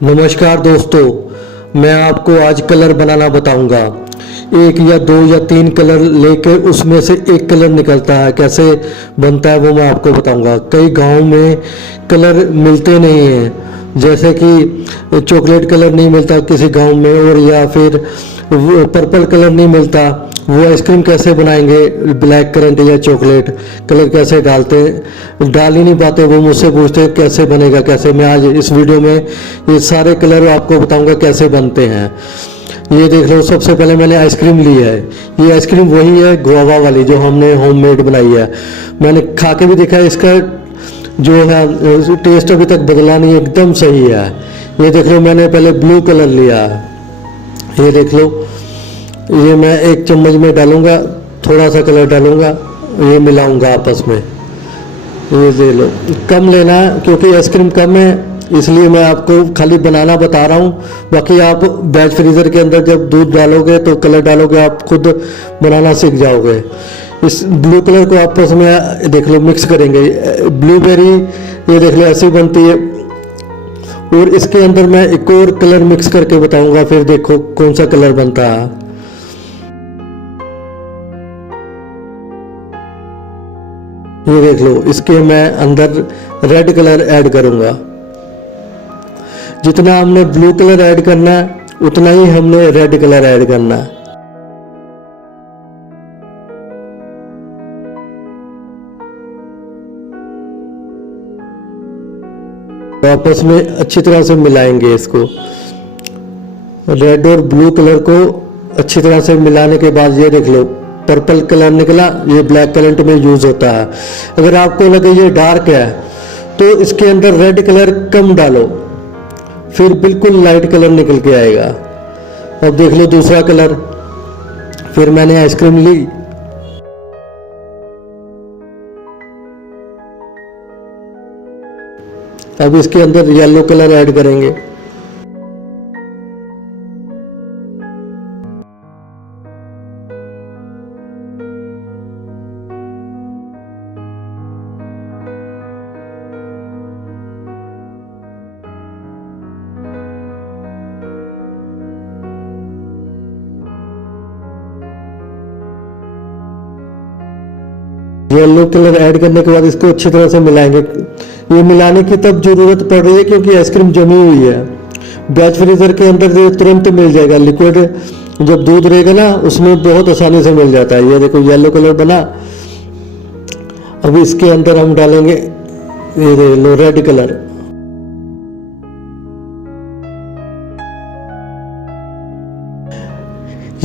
नमस्कार दोस्तों, मैं आपको आज कलर बनाना बताऊंगा। एक या दो या तीन कलर लेके उसमें से एक कलर निकलता है, कैसे बनता है वो मैं आपको बताऊंगा। कई गांव में कलर मिलते नहीं हैं, जैसे कि चॉकलेट कलर नहीं मिलता किसी गांव में, और या फिर पर्पल कलर नहीं मिलता। वो आइसक्रीम कैसे बनाएंगे, ब्लैक करंट या चॉकलेट कलर कैसे डालते हैं, डाल ही नहीं पाते। वो मुझसे पूछते हैं कैसे बनेगा कैसे। मैं आज इस वीडियो में ये सारे कलर आपको बताऊंगा कैसे बनते हैं। ये देख लो, सबसे पहले मैंने आइसक्रीम ली है। ये आइसक्रीम वही है गुआवा वाली जो हमने होममेड बनाई है। मैंने खा के भी देखा है, इसका जो है टेस्ट अभी तक बदला नहीं, एकदम सही है। ये देख लो, मैंने पहले ब्लू कलर लिया। ये देख लो, ये मैं एक चम्मच में डालूंगा, थोड़ा सा कलर डालूंगा, ये मिलाऊंगा आपस में। ये ले लो, कम लेना है क्योंकि आइसक्रीम कम है, इसलिए मैं आपको खाली बनाना बता रहा हूँ। बाकी आप बैच फ्रीज़र के अंदर जब दूध डालोगे तो कलर डालोगे, आप खुद बनाना सीख जाओगे। इस ब्लू कलर को आपस में देख लो मिक्स करेंगे। ब्लूबेरी ये देख लो ऐसी बनती है, और इसके अंदर मैं एक और कलर मिक्स करके बताऊंगा, फिर देखो कौन सा कलर बनता है। ये देख लो, इसके मैं अंदर रेड कलर ऐड करूंगा। जितना हमने ब्लू कलर ऐड करना है उतना ही हमने रेड कलर ऐड करना है। तो आपस में अच्छी तरह से मिलाएंगे इसको। रेड और ब्लू कलर को अच्छी तरह से मिलाने के बाद ये देख लो पर्पल कलर निकला। ये ब्लैक कलर में यूज होता है। अगर आपको लगे ये डार्क है तो इसके अंदर रेड कलर कम डालो, फिर बिल्कुल लाइट कलर निकल के आएगा। अब देख लो दूसरा कलर, फिर मैंने आइसक्रीम ली। अब इसके अंदर येलो कलर ऐड करेंगे। येलो कलर ऐड करने के बाद इसको अच्छी तरह से मिलाएंगे। ये मिलाने की तब जरूरत पड़ रही है क्योंकि आइसक्रीम जमी हुई है। बैच फ्रीजर के अंदर ये तुरंत मिल जाएगा। लिक्विड जब दूध रहेगा ना उसमें बहुत आसानी से मिल जाता है। ये देखो येलो कलर बना। अब इसके अंदर हम डालेंगे ये देख लो रेड कलर।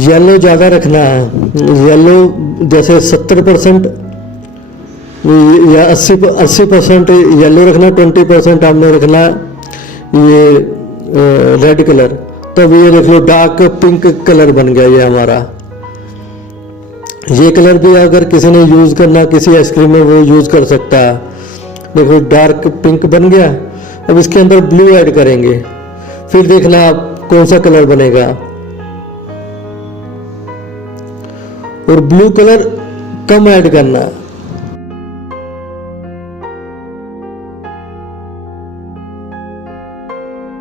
येलो ज्यादा रखना है। येलो जैसे 70% या 80% येलो रखना, 20% हमने रखना ये रेड कलर। तब ये देख लो डार्क पिंक कलर बन गया ये हमारा। ये कलर भी अगर किसी ने यूज करना किसी आइसक्रीम में वो यूज कर सकता है। देखो डार्क पिंक बन गया। अब इसके अंदर ब्लू ऐड करेंगे, फिर देखना आप कौन सा कलर बनेगा। और ब्लू कलर कम ऐड करना है।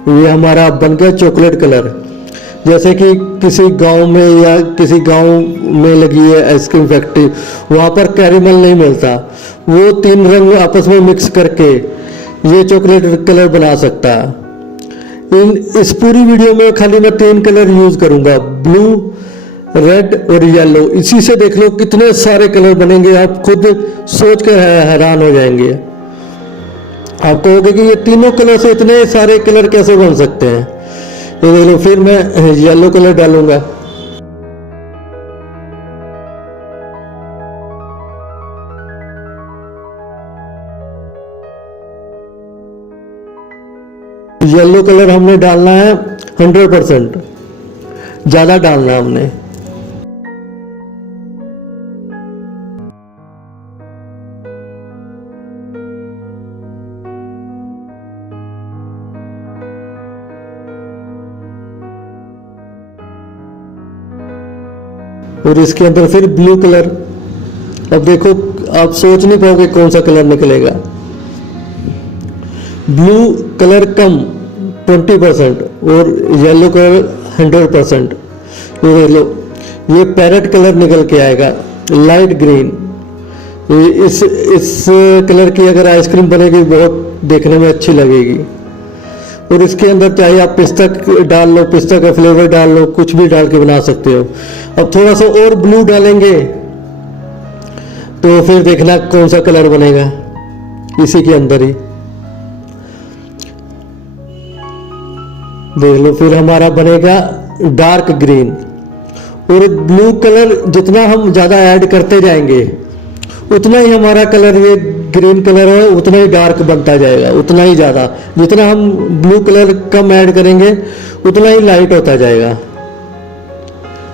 ये हमारा बन गया चॉकलेट कलर। जैसे कि किसी गांव में या किसी गांव में लगी है आइसक्रीम फैक्ट्री, वहां पर कैरेमल नहीं मिलता, वो तीन रंग आपस में मिक्स करके ये चॉकलेट कलर बना सकता है। इस पूरी वीडियो में खाली मैं तीन कलर यूज करूंगा, ब्लू, रेड और येलो। इसी से देख लो कितने सारे कलर बनेंगे, आप खुद सोच कर हैरान हो जाएंगे। आप कहोगे कि ये तीनों कलर से इतने सारे कलर कैसे बन सकते हैं। ये देख लो, फिर मैं येलो कलर डालूंगा। येलो कलर हमने डालना है 100%, ज्यादा डालना है हमने। और इसके अंदर फिर ब्लू कलर। अब देखो आप सोच नहीं पाओगे कौन सा कलर निकलेगा। ब्लू कलर कम, 20% और येलो कलर 100%। ये देख लो, ये पैरेट कलर निकल के आएगा, लाइट ग्रीन। इस कलर की अगर आइसक्रीम बनेगी बहुत देखने में अच्छी लगेगी। और इसके अंदर चाहे आप पिस्ता डाल लो, पिस्ता का फ्लेवर डाल लो, कुछ भी डाल के बना सकते हो। अब थोड़ा सा और ब्लू डालेंगे तो फिर देखना कौन सा कलर बनेगा इसी के अंदर ही। देख लो, फिर हमारा बनेगा डार्क ग्रीन। और ब्लू कलर जितना हम ज़्यादा ऐड करते जाएंगे उतना ही हमारा कलर, ये ग्रीन कलर है, उतना ही डार्क बनता जाएगा, उतना ही ज़्यादा। जितना हम ब्लू कलर कम ऐड करेंगे उतना ही लाइट होता जाएगा।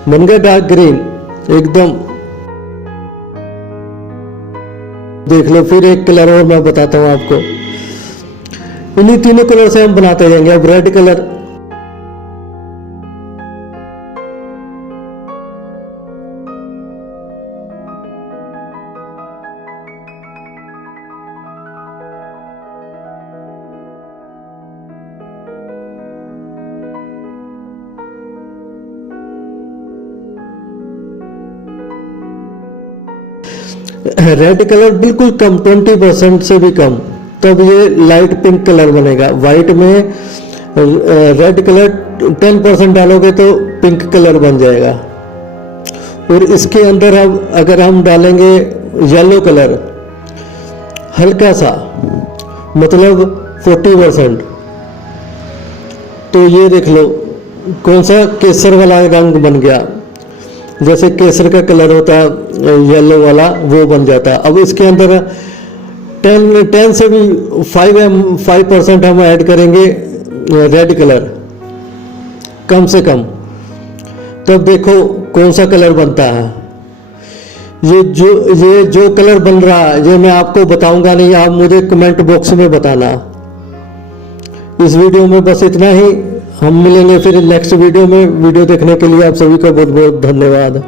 बन गया डार्क ग्रीन एकदम। देख लो, फिर एक कलर और मैं बताता हूँ आपको। इन्हीं तीनों कलर से हम बनाते जाएंगे। अब रेड कलर, रेड कलर बिल्कुल कम, 20% से भी कम, तब ये लाइट पिंक कलर बनेगा। वाइट में रेड कलर 10% डालोगे तो पिंक कलर बन जाएगा। और इसके अंदर अब अगर हम डालेंगे येलो कलर हल्का सा, मतलब 40%, तो ये देख लो कौन सा केसर वाला रंग बन गया। जैसे केसर का कलर होता है येलो वाला, वो बन जाता है। अब इसके अंदर 10 से भी 5% हम ऐड करेंगे रेड कलर, कम से कम। तब देखो कौन सा कलर बनता है। ये जो कलर बन रहा है ये मैं आपको बताऊंगा नहीं, आप मुझे कमेंट बॉक्स में बताना। इस वीडियो में बस इतना ही। हम मिलेंगे फिर नेक्स्ट वीडियो में। वीडियो देखने के लिए आप सभी का बहुत बहुत धन्यवाद।